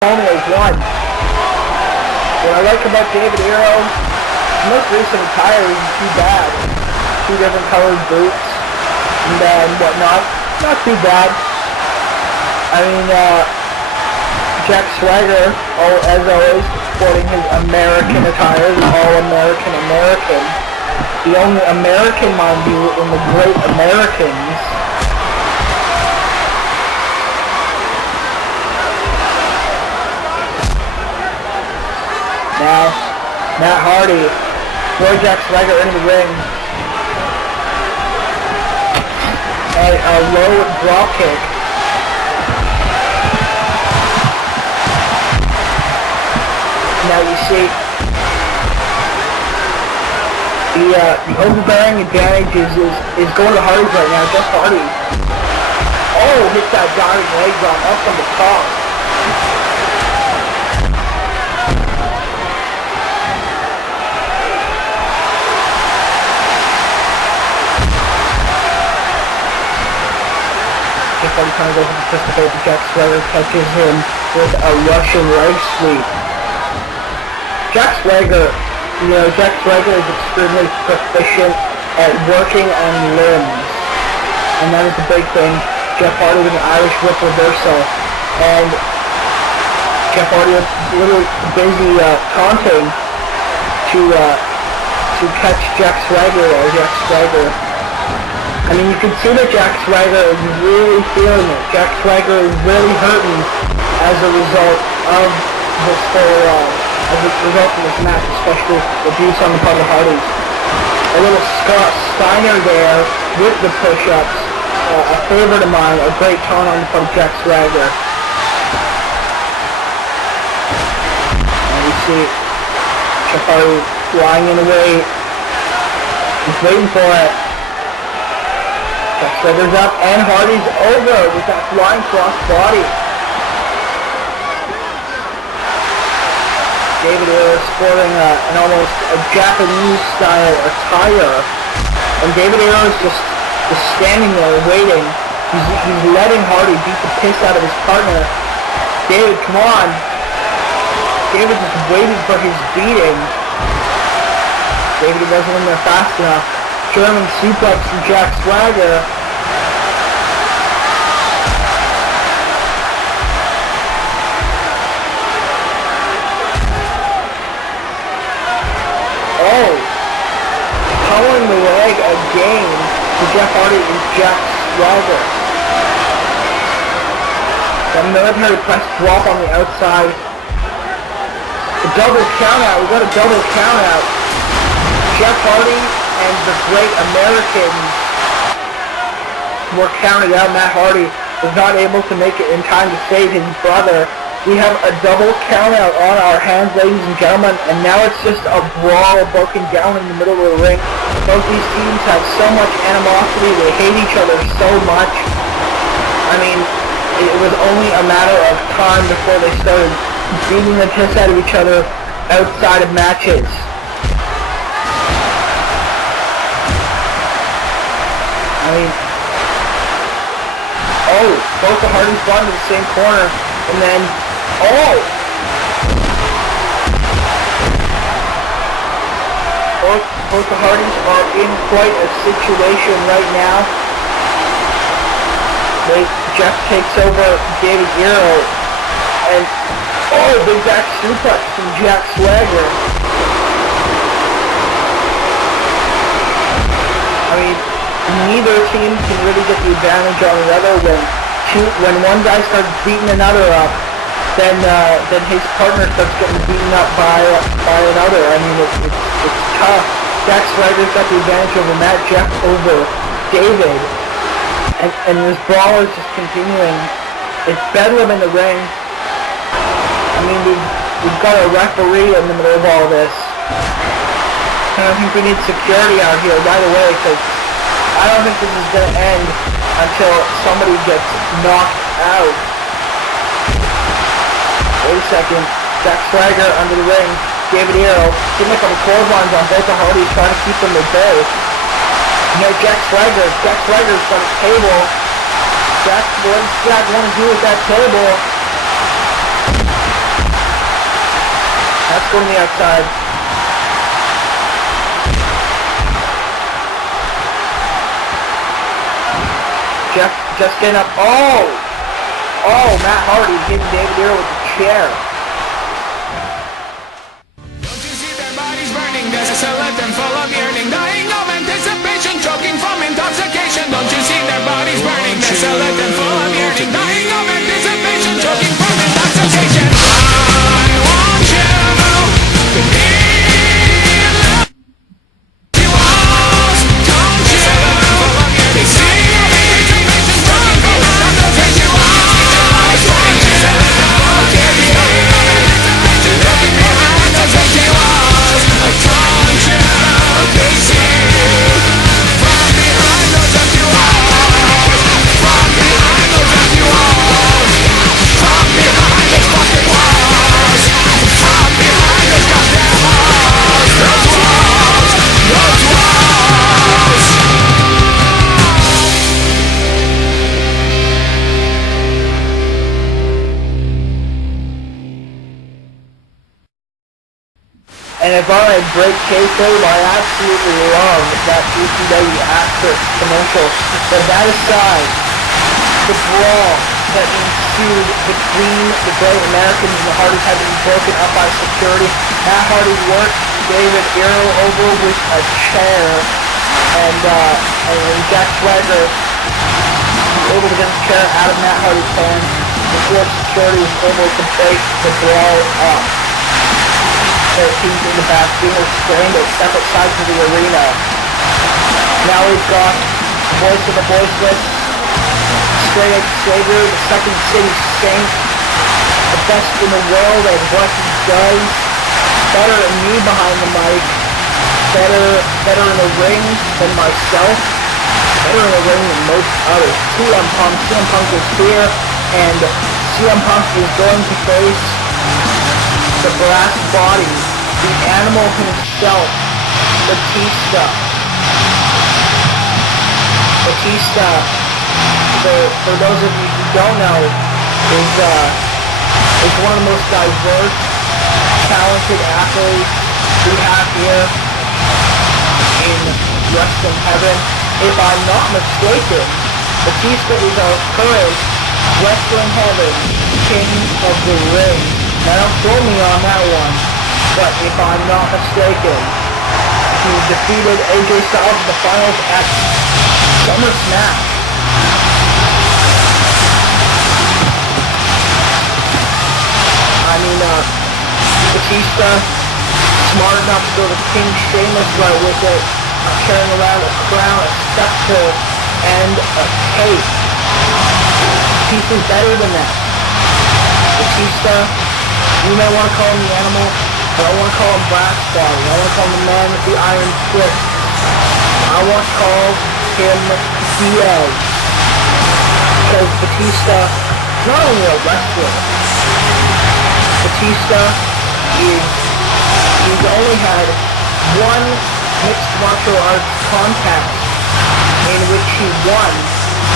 only has one. What I like about David Hero, his most recent attire isn't too bad. 2 different colored boots and whatnot. Not too bad. I mean, Jack Swagger, as always, sporting his American attire, all-American American. The only American, mind you, in the Great Americans. Now, Matt Hardy, throw Jack Swagger into the ring. And a low drop kick. Now you see, the overbearing advantage is going to Hardy's right now. Jeff Hardy. Oh, hit that diving leg drop up from the top. Jeff Hardy kind of goes into participate, but Jack Swagger catches him with a Russian leg sweep. Jack Swagger is extremely proficient at working on limbs, and that is the big thing. Jeff Hardy with an Irish whip reversal, and Jeff Hardy is a little busy taunting to catch Jack Swagger or Jack Swagger. I mean, you can see that Jack Swagger is really feeling it. Jack Swagger is really hurting as a result of this as a result of this match, especially the abuse on the part of the Hardys. A little Scott Steiner there with the push-ups, a favorite of mine, a great taunt on the part of Jack Swagger. And you see Jeff Hardy lying in the way. He's waiting for it. Jack Swagger's up, and Hardy's over with that flying cross body. David Hero is sporting an almost a Japanese-style attire, and David Hero is just standing there waiting. He's letting Hardy beat the piss out of his partner. David, come on! David just waited for his beating. David wasn't in there fast enough. German suplex from Jack Swagger. Oh, pulling the leg again to Jeff Hardy and Jack Swagger. The military press drop on the outside. The double count out. We got a double count out. Jeff Hardy and the Great Americans were counted out. Matt Hardy was not able to make it in time to save his brother. We have a double count out on our hands, ladies and gentlemen, and now it's just a brawl broken down in the middle of the ring. Both these teams have so much animosity, they hate each other so much. I mean, it was only a matter of time before they started beating the piss out of each other outside of matches. I mean, oh, both the Hardys run to the same corner, and then, oh! Both the Hardys are in quite a situation right now. Jeff takes over David Hero, and, oh, big back suplex from Jack Swagger. I mean, neither team can really get the advantage on the other when one guy starts beating another up, then his partner starts getting beaten up by another. I mean, it's tough. Jack Swagger's got the advantage over Matt, Jeff over David, and this brawl is just continuing. It's bedlam in the ring. I mean, we've got a referee in the middle of all this. And I think we need security out here right away, because I don't think this is going to end until somebody gets knocked out. Wait a second. Jack Swagger under the ring. David Hero getting a couple clotheslines on both the Hardys, trying to keep them at bay. You know, Jack Swagger's got a table. What does Jack want to do with that table? from the outside. Jeff just getting up. Oh, Matt Hardy hitting David Hero with the chair. Don't you see their bodies burning? There's a skeleton full of yearning, dying of anticipation, choking from intoxication. Don't you see their bodies burning? There's a skeleton full of yearning, dying of anticipation, choking from intoxication. I want you to be in love. You want, don't you? They see anticipation, choking from intoxication. You want, don't you? Looking behind those empty walls, I want you to see. From behind those empty walls, from behind those empty walls, from behind those fucking walls, from behind those goddamn walls, those walls, those walls. And if I had break kayfabe, I absolutely love that ECW Asterisk commercial. But that aside, the brawl that ensued between the Great Americans and the Hardys had been broken up by security. Matt Hardy worked David Hero over with a chair, and Jack Swagger was able to get the chair out of Matt Hardy's hands before security was able to break the brawl up. Their teams in the back being restrained at separate sides of the arena. Now we've got Voice of the Voiceless, Straight Edge Savior, the Second City Saint, the best in the world at what he does, better than me behind the mic, better in the ring than myself, better in the ring than most others. CM Punk is here, and CM Punk is going to face the brass body, the animal himself, Batista. Batista, for those of you who don't know, is one of the most diverse, talented athletes we have here in wrestling heaven. If I'm not mistaken, Batista is our current wrestling heaven king of the ring. Now don't throw me on that one, but if I'm not mistaken, he defeated AJ Styles in the finals at SummerSlam. I mean, Batista, smart enough to go the King Sheamus right with it, carrying around a crown, a scepter, and a cape. Batista's better than that. Batista, you may want to call him the animal, but I want to call him Brass Body. I want to call him the man with the iron fist. I want to call him DA. Because Batista is not only a wrestler, Batista he's only had one mixed martial arts contest in which he won.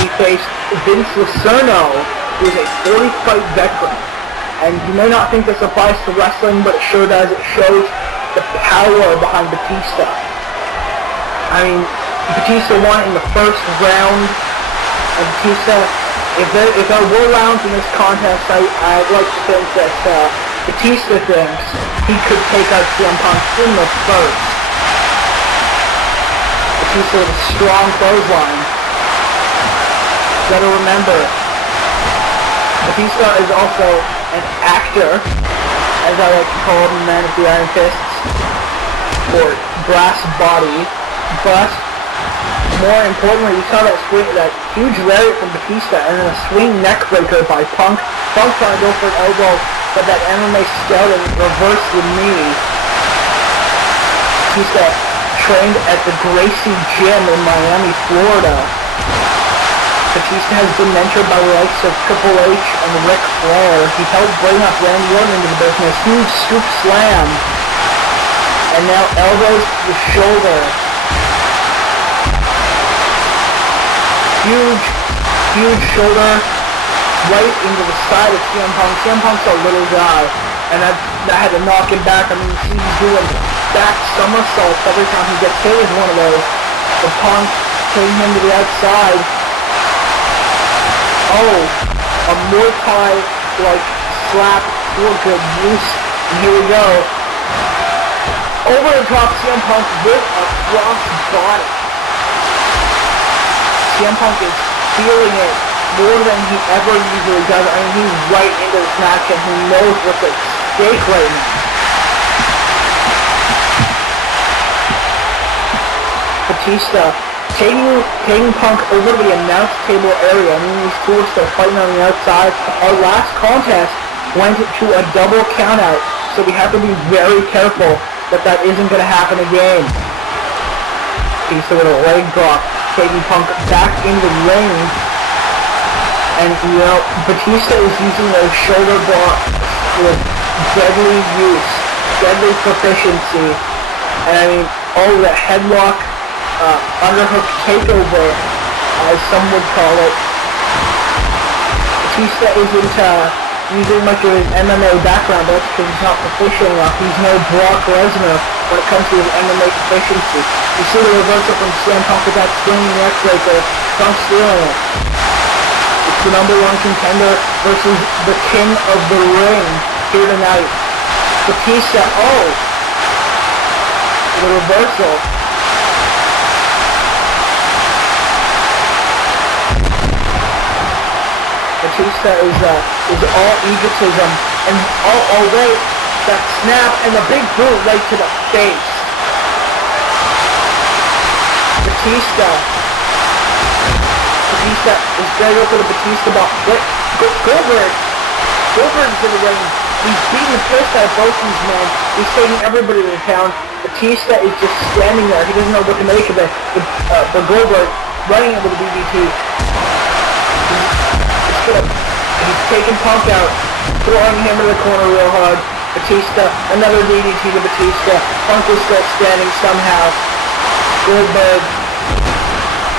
He faced Vince Lucerno, who is a 40-fight veteran. And you may not think this applies to wrestling, but it sure does. It shows the power behind Batista. I mean, Batista won in the first round. And Batista, if there were rounds in this contest, I'd like to think that Batista thinks he could take out CM Punk in the first. Batista with a strong clothesline. Gotta remember, Batista is also an actor, as I like to call him, the man with the iron fists, or brass body, but more importantly, we saw that huge lariat from Batista, and then a swing neck breaker by Punk. Punk trying to go for an elbow, but that MMA scouting reversed the knee. Batista trained at the Gracie Gym in Miami, Florida. Batista has been mentored by the likes of Triple H and Ric Flair. He helped bring up Randy Orton into the business. Huge scoop slam. And now elbows to the shoulder. Huge shoulder right into the side of CM Punk. CM Punk's a little guy. and that had to knock him back. I mean, he's doing back somersaults every time he gets hit with one of those. The Punk taking him to the outside. Oh, a Muay Thai, like, slap for good use. And here we go. Over the top, CM Punk with a cross body. CM Punk is feeling it more than he ever usually does. I mean, he's right into this match and he knows what's at stake right now. Batista taking Punk over to the announce table area. I mean, these two are still fighting on the outside. Our last contest went to a double countout, so we have to be very careful that isn't going to happen again. Batista with a leg drop, taking Punk back into the ring. And, you know, Batista is using those shoulder blocks with deadly use, deadly proficiency. And I mean, the headlock, underhook takeover, as some would call it. Batista isn't using much of his MMA background, but that's because he's not proficient enough. He's no Brock Lesnar when it comes to his MMA proficiency. You see the reversal from CM Punk with that spinning neck breaker, Punk stealing it. It's the number one contender versus the king of the ring here tonight. Batista, the reversal. Batista is all egotism, and wait, that snap and the big boot right to the face. Batista is very open to Batista about Goldberg's in the ring. He's beating the piss out of both these men. He's taking everybody to town. Batista is just standing there. He doesn't know what to make of it. The Goldberg running it with a BBT. He's taking Punk out, throwing him in the corner real hard. Batista, another DDT to Batista. Punk is still standing somehow. Goldberg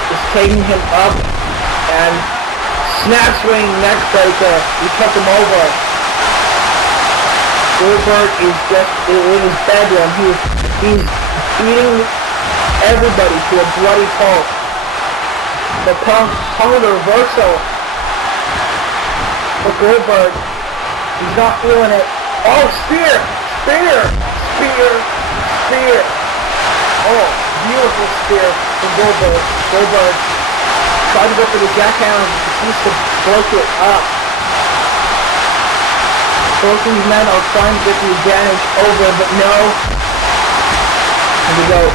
is taking him up, and snap swing neck breaker. He took him over. Goldberg is just in his bedroom. He's beating everybody to a bloody pulp. The Punk with a reversal. But Goldberg, he's not feeling it. Oh, spear! Oh, beautiful spear from Goldberg. Goldberg tried to go for the jackhammer, but Batista broke it up. Both these men are trying to get the advantage over, but no. Here we go.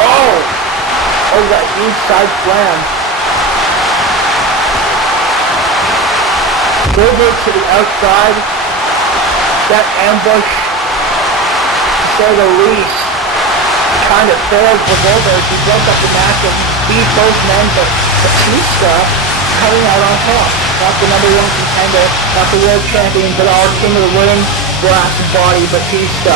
Oh, that huge side slam. Goldberg to the outside. That ambush, to say the least, kind of failed for Goldberg. He broke up the match and beat both men, but Batista coming out on top. Not the number one contender, not the world champion, but our king of the ring, brass body Batista.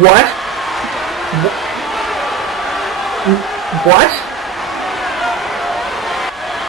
What? What?